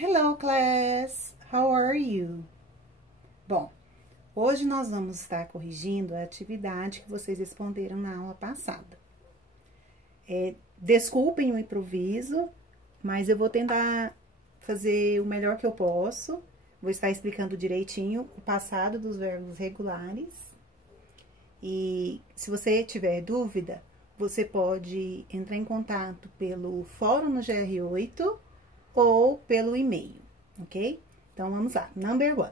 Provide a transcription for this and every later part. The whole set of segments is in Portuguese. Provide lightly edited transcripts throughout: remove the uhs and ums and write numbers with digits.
Hello, class! How are you? Bom, hoje nós vamos estar corrigindo a atividade que vocês responderam na aula passada. Desculpem o improviso, mas eu vou tentar fazer o melhor que eu posso. Vou estar explicando direitinho o passado dos verbos regulares. E se você tiver dúvida, você pode entrar em contato pelo fórum no GR8 ou pelo e-mail, ok? Então, vamos lá. Number 1.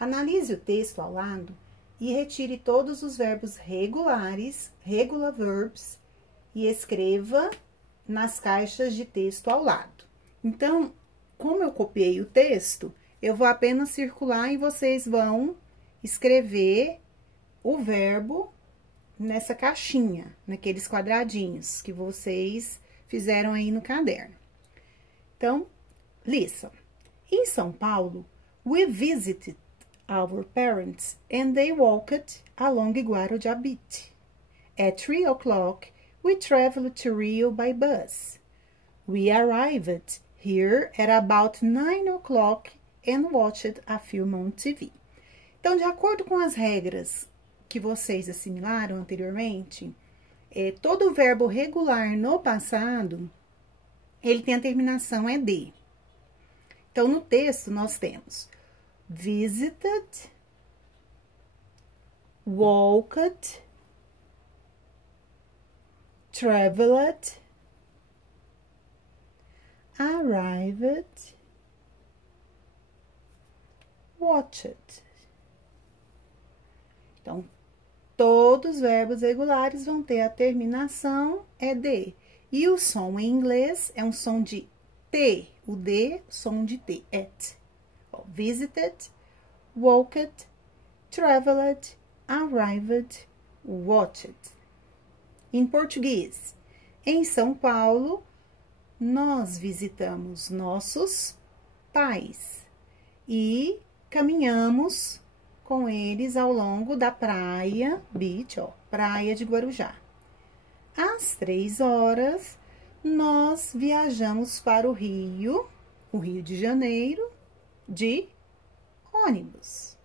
Analise o texto ao lado e retire todos os verbos regulares, regular verbs, e escreva nas caixas de texto ao lado. Então, como eu copiei o texto, eu vou apenas circular e vocês vão escrever o verbo nessa caixinha, naqueles quadradinhos que vocês fizeram aí no caderno. Então, listen. In São Paulo, we visited our parents and they walked along Guarujá Beach. At 3 o'clock, we traveled to Rio by bus. We arrived here at about 9 o'clock and watched a film on TV. Então, de acordo com as regras que vocês assimilaram anteriormente, todo verbo regular no passado, ele tem a terminação ED. Então, no texto, nós temos visited, walked, traveled, arrived, watched. Então, todos os verbos regulares vão ter a terminação ED. E o som em inglês é um som de T, o D, som de T, at. Visited, walked, traveled, arrived, watched. Em português, em São Paulo, nós visitamos nossos pais e caminhamos com eles ao longo da praia, beach, praia de Guarujá. Às 3 horas, nós viajamos para o Rio de Janeiro, de ônibus.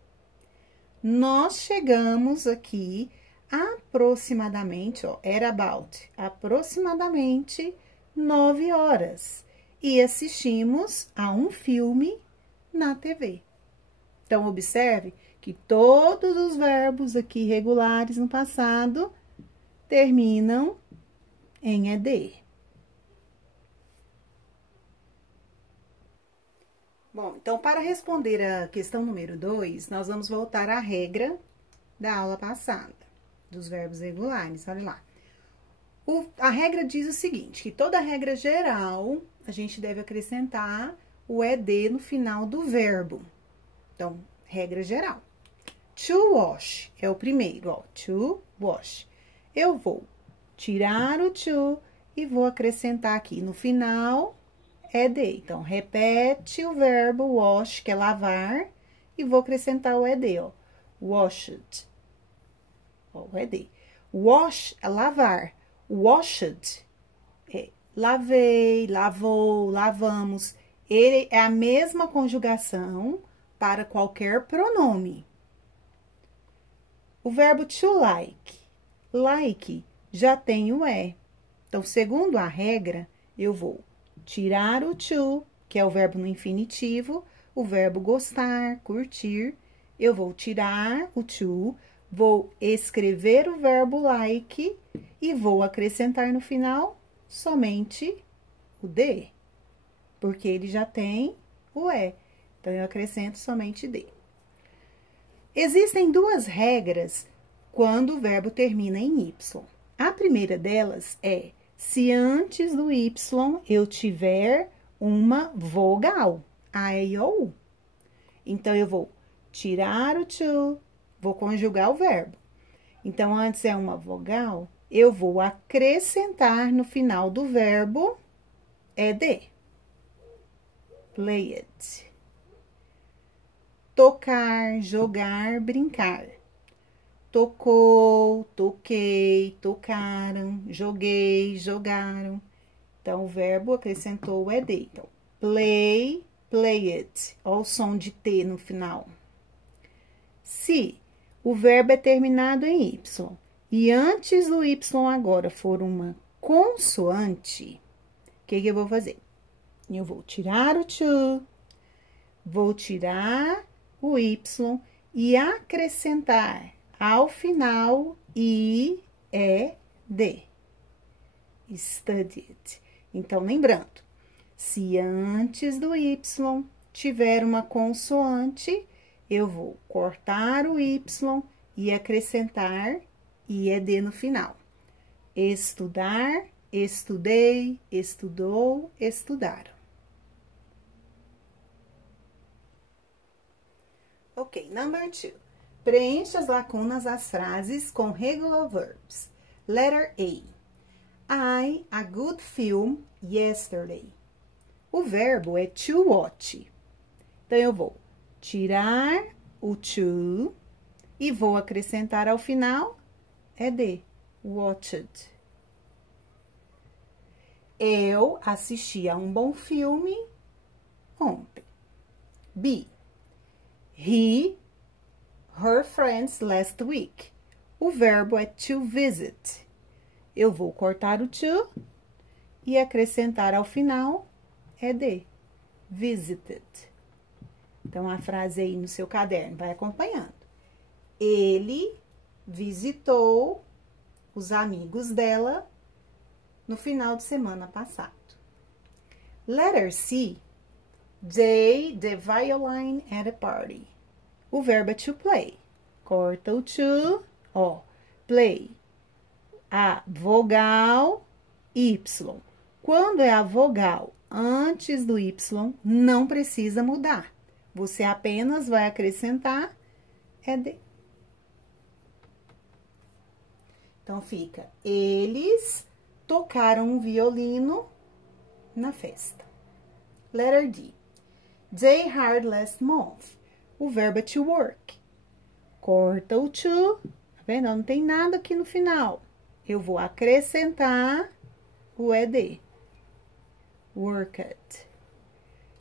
Nós chegamos aqui aproximadamente, aproximadamente 9 horas e assistimos a um filme na TV. Então, observe que todos os verbos aqui regulares no passado terminam em ED. Bom, então, para responder a questão número 2, nós vamos voltar à regra da aula passada, dos verbos regulares, olha lá. A regra diz o seguinte, que toda regra geral, a gente deve acrescentar o ED no final do verbo. Então, regra geral. To wash é o primeiro, to wash. Eu vou tirar o to e vou acrescentar aqui no final ED. Então, repete o verbo wash, que é lavar, e vou acrescentar o ED, washed. O ED. Wash é lavar. Washed é lavei, lavou, lavamos. Ele é a mesma conjugação para qualquer pronome. O verbo to like. Like já tem o E. Então, segundo a regra, eu vou tirar o to, que é o verbo no infinitivo, o verbo gostar, curtir. Eu vou tirar o to, vou escrever o verbo like e vou acrescentar no final somente o D, porque ele já tem o E. Então, eu acrescento somente D. Existem duas regras quando o verbo termina em Y. A primeira delas é se antes do Y eu tiver uma vogal, A, E, O, U. Então, eu vou tirar o to, vou conjugar o verbo. Então, antes é uma vogal, eu vou acrescentar no final do verbo ED. Play it. Tocar, jogar, brincar. Tocou, toquei, tocaram, joguei, jogaram. Então, o verbo acrescentou o ED. Então, play, play it. Olha o som de T no final. Se o verbo é terminado em Y e antes do Y agora for uma consoante, o que eu vou fazer? Eu vou tirar o to, vou tirar o Y e acrescentar ao final I, E, D. Studied. Então, lembrando, se antes do Y tiver uma consoante, eu vou cortar o Y e acrescentar IED no final. Estudar, estudei, estudou, estudaram. Ok, number 2. Preencha as lacunas das frases com regular verbs. Letter A. I a good film yesterday. O verbo é to watch. Então, eu vou tirar o to e vou acrescentar ao final ED. Watched. Eu assisti a um bom filme ontem. B. Her friends last week. O verbo é to visit. Eu vou cortar o to e acrescentar ao final ED. Visited. Então, a frase aí no seu caderno, vai acompanhando. Ele visitou os amigos dela no final de semana passado. Letter C. They the violin at a party. O verbo é to play. Corta o to, ó, play. A vogal Y. Quando é a vogal antes do Y, não precisa mudar. Você apenas vai acrescentar ED. Então, fica, eles tocaram um violino na festa. Letter D. They hired last month. O verbo é to work. Corta o to, tá vendo? Não tem nada aqui no final. Eu vou acrescentar o ED. Worked.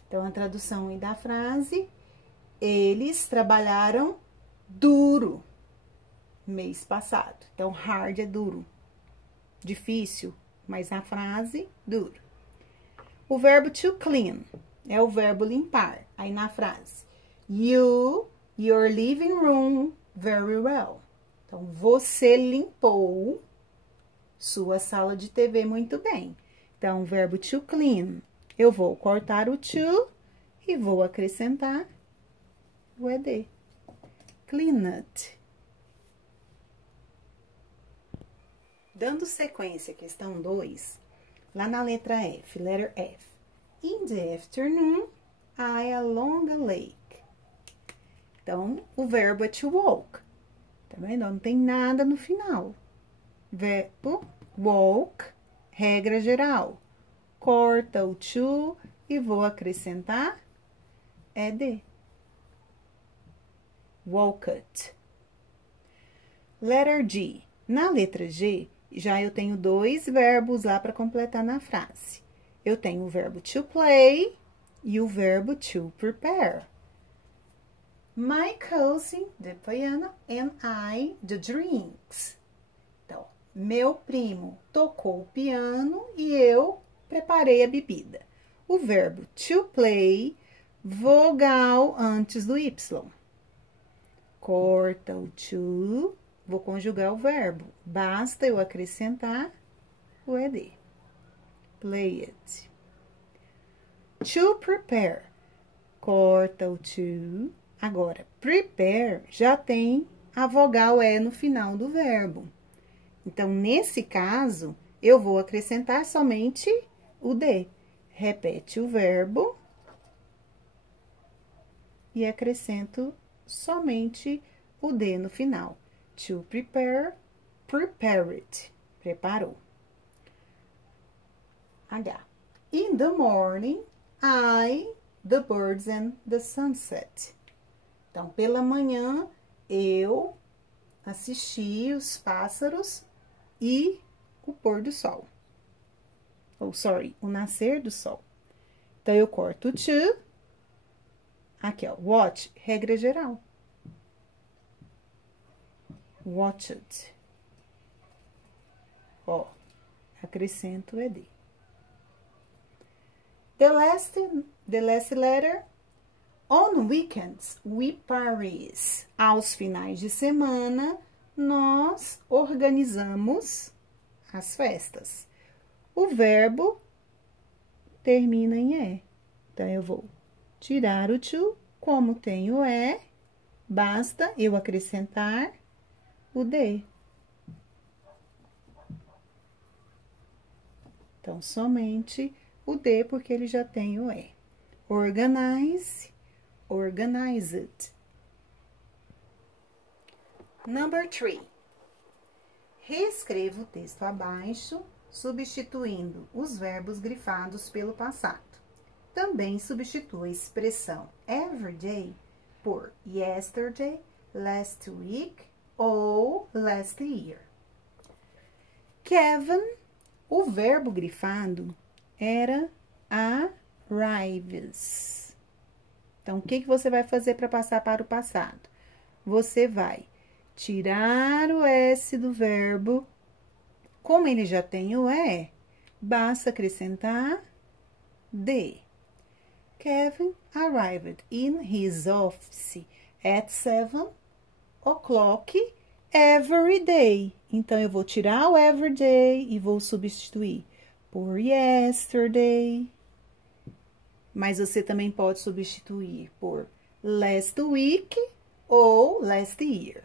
Então, a tradução aí da frase, eles trabalharam duro mês passado. Então, hard é duro, difícil, mas na frase, duro. O verbo to clean é o verbo limpar. Aí, na frase, your living room very well. Então, você limpou sua sala de TV muito bem. Então, o verbo to clean. Eu vou cortar o to e vou acrescentar o ED. Cleaned. Dando sequência à questão 2, lá na letra F, letter F. In the afternoon, I along a lake. Então, o verbo é to walk. Tá vendo? Não tem nada no final. Verbo walk, regra geral. Corta o to e vou acrescentar ED. Walked. Letter G. Na letra G, já eu tenho dois verbos lá para completar na frase. Eu tenho o verbo to play e o verbo to prepare. My cousin, the piano, and I, the drinks. Então, meu primo tocou o piano e eu preparei a bebida. O verbo to play, vogal antes do Y. Corta o to, vou conjugar o verbo. Basta eu acrescentar o ED. Play it. To prepare. Corta o to. Agora, prepare já tem a vogal E no final do verbo. Então, nesse caso, eu vou acrescentar somente o D. Repete o verbo e acrescento somente o D no final. To prepare, prepared. Preparou. H. In the morning, the birds and the sunset. Então, pela manhã, eu assisti os pássaros e o pôr do sol. O nascer do sol. Então, eu corto o to Aqui, ó, watch, regra geral. Watched. Ó, acrescento ed. The last letter. On weekends, we parties. Aos finais de semana, nós organizamos as festas. O verbo termina em E. Então, eu vou tirar o to, como tem o E, basta eu acrescentar o D. Então, somente o D, porque ele já tem o E. Organize, organized. Number 3. Reescreva o texto abaixo, substituindo os verbos grifados pelo passado. Também substitua a expressão everyday por yesterday, last week ou last year. Kevin, o verbo grifado era arrives. Então, o que você vai fazer para passar para o passado? Você vai tirar o S do verbo. Como ele já tem o E, basta acrescentar D. Kevin arrived in his office at 7 o'clock every day. Então, eu vou tirar o every day e vou substituir por yesterday. Mas você também pode substituir por last week ou last year.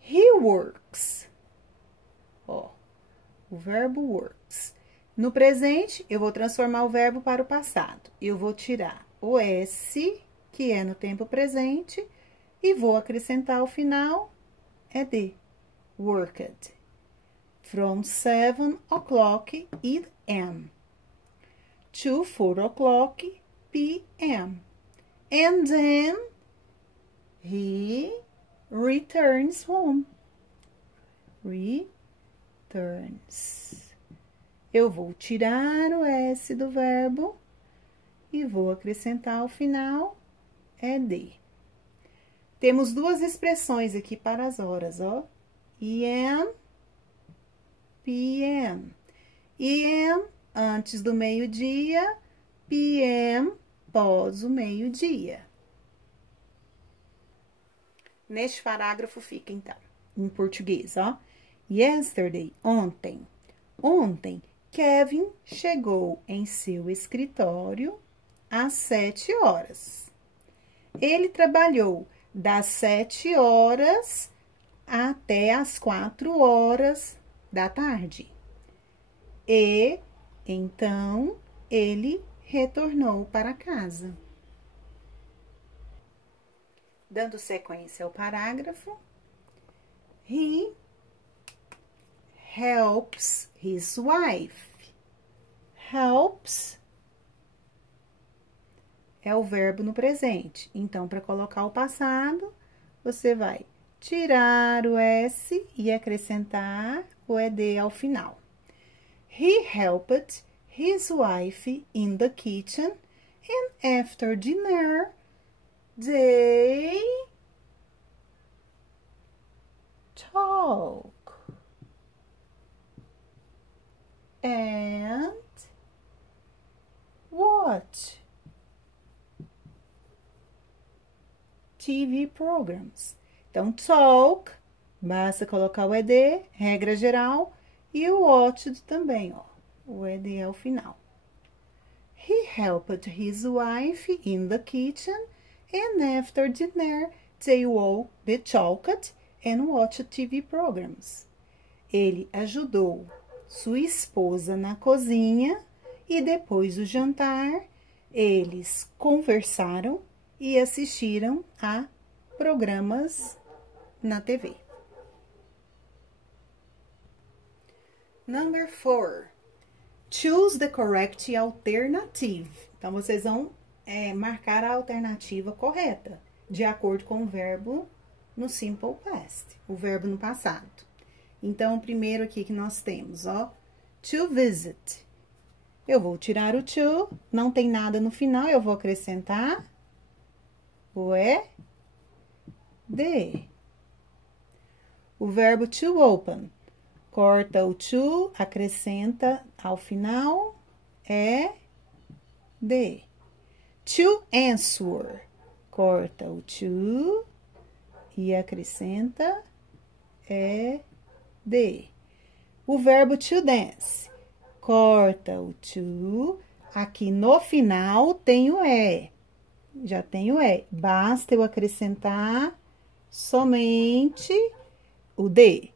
He works. Ó, o verbo works. No presente, eu vou transformar o verbo para o passado. Eu vou tirar o S, que é no tempo presente, e vou acrescentar ao final, ed. Worked. From 7 o'clock a.m. to 4 o'clock p.m. And then he returns home. Returns. Eu vou tirar o S do verbo e vou acrescentar ao final ed. Temos duas expressões aqui para as horas, ó. EM, PM. EM antes do meio-dia, PM pós o meio-dia. Neste parágrafo fica, então, em português, ó. Yesterday, ontem. Ontem, Kevin chegou em seu escritório às 7 horas. Ele trabalhou das 7 horas até as 4 horas da tarde. E, então, ele retornou para casa. Dando sequência ao parágrafo, he helps his wife. Helps é o verbo no presente. Então, para colocar o passado, você vai tirar o S e acrescentar o ed ao final. He helped his wife in the kitchen and after dinner, they talk and watch TV programs. Então, talk, basta colocar o ed, regra geral, e o watched também, ó, o ed ao final. He helped his wife in the kitchen, and after dinner, they talked and watched TV programs. Ele ajudou sua esposa na cozinha, e depois do jantar, eles conversaram e assistiram a programas na TV. Number 4. Choose the correct alternative. Então, vocês vão marcar a alternativa correta, de acordo com o verbo no simple past, o verbo no passado. Então, o primeiro aqui que nós temos, ó, to visit. Eu vou tirar o to, não tem nada no final, eu vou acrescentar o ED. O verbo to open, corta o to, acrescenta ao final, ED. To answer, corta o to e acrescenta ED. O verbo to dance, corta o to, aqui no final tem o já tem o basta eu acrescentar somente o D.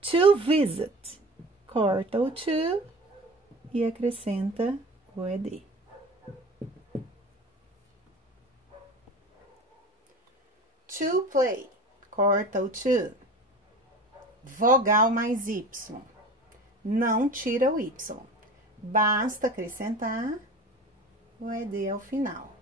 To visit, corta o to e acrescenta o ED. To play, corta o to. Vogal mais Y, não tira o Y. Basta acrescentar o ED ao final.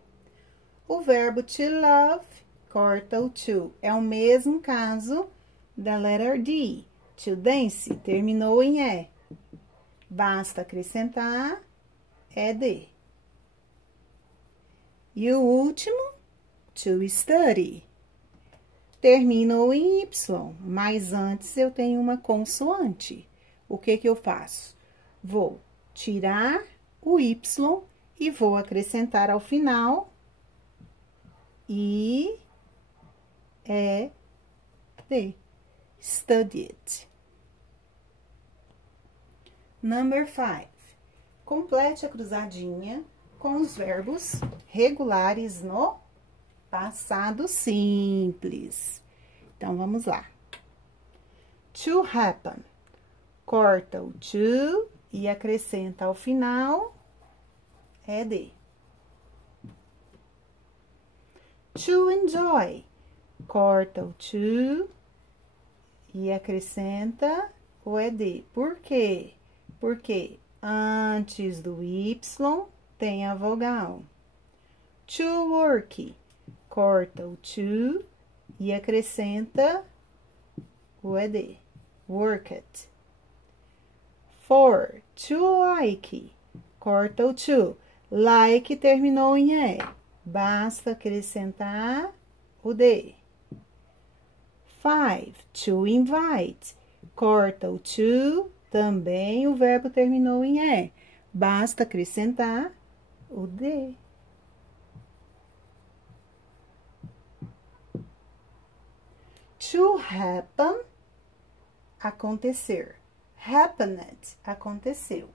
O verbo to love, corta o to. É o mesmo caso da letter D. To dance, terminou em E. Basta acrescentar ED. E o último, to study. Terminou em Y, mas antes eu tenho uma consoante. O que que eu faço? Vou tirar o Y e vou acrescentar ao final I-E-D. Studied. Number 5. Complete a cruzadinha com os verbos regulares no passado simples. Então, vamos lá. To happen. Corta o to e acrescenta ao final ED. To enjoy. Corta o to e acrescenta o ED. Por quê? Porque antes do Y tem a vogal. To work. Corta o to e acrescenta o ED. Work it. For, to like. Corta o to. Like terminou em E. Basta acrescentar o D. 5, to invite. Corta o to, também o verbo terminou em E. Basta acrescentar o D. To happen, acontecer. Happened, aconteceu.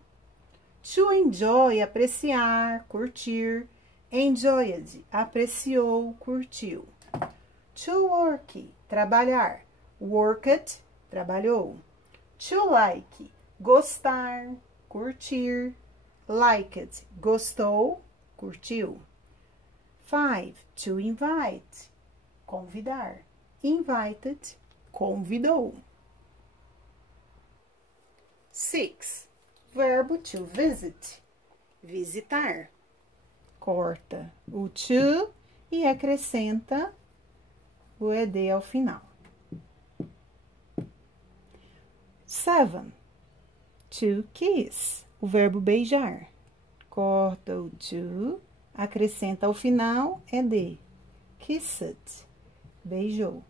To enjoy, apreciar, curtir. Enjoyed, apreciou, curtiu. To work, trabalhar. Worked, trabalhou. To like, gostar, curtir. Liked, gostou, curtiu. 5, to invite, convidar. Invited, convidou. 6, verbo to visit, visitar. Corta o to e acrescenta o ED ao final. 7, to kiss, o verbo beijar. Corta o to, acrescenta ao final ED. Kissed, beijou.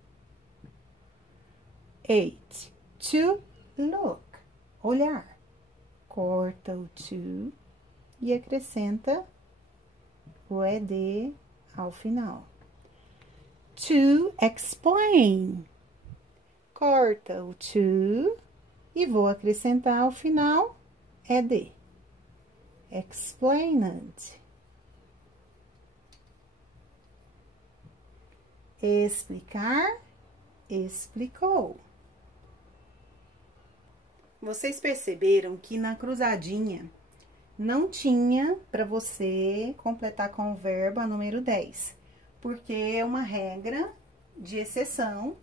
8, to look, olhar. Corta o to e acrescenta o ED ao final. To explain. Corta o to e vou acrescentar ao final ED. Explained. Explicar, explicou. Vocês perceberam que na cruzadinha não tinha para você completar com o verbo a número 10, porque é uma regra de exceção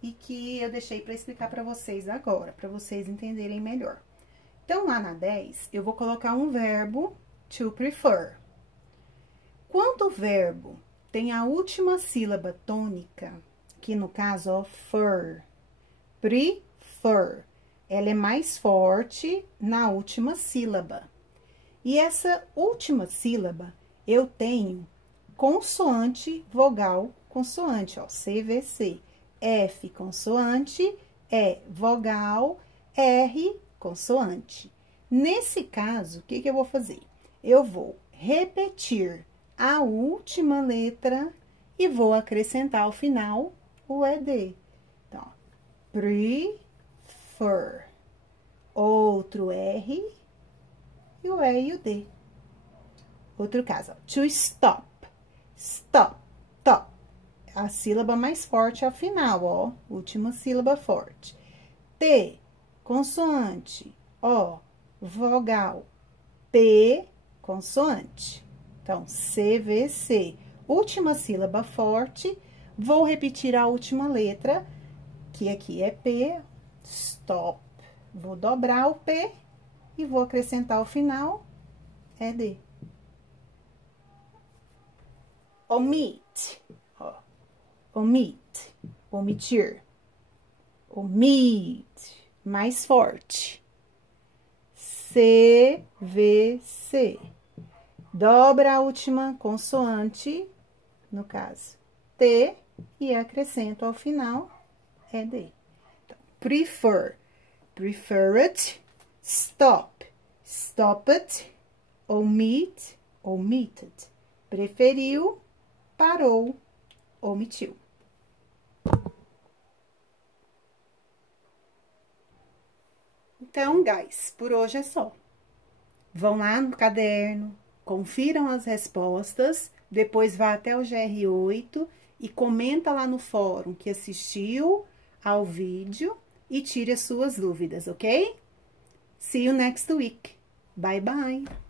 e que eu deixei para explicar para vocês agora, para vocês entenderem melhor. Então, lá na 10, eu vou colocar um verbo to prefer. Quando o verbo tem a última sílaba tônica, que no caso, ó, fur, prefer, ela é mais forte na última sílaba. E essa última sílaba, eu tenho consoante, vogal, consoante, ó, CVC. F, consoante, E, vogal, R, consoante. Nesse caso, o que eu vou fazer? Eu vou repetir a última letra e vou acrescentar ao final o ED. Então, prefer. Outro R e o E e o D. Outro caso, ó, to stop. Stop, top. A sílaba mais forte ao final, ó. Última sílaba forte. T, consoante. O, vogal. P, consoante. Então, CVC. Última sílaba forte. Vou repetir a última letra, que aqui é P. Stop. Vou dobrar o P e vou acrescentar o final, é D. Omit. Ó. Omit. Omitir. Omit. Mais forte. CVC. Dobra a última consoante, no caso, T, e acrescento ao final, é D. Então, prefer. Preferred. Stop. Stopped. Omit. Omitted. Preferiu. Parou. Omitiu. Então, guys, por hoje é só. Vão lá no caderno, confiram as respostas, depois vá até o GR8 e comenta lá no fórum que assistiu ao vídeo e tire as suas dúvidas, ok? See you next week. Bye, bye!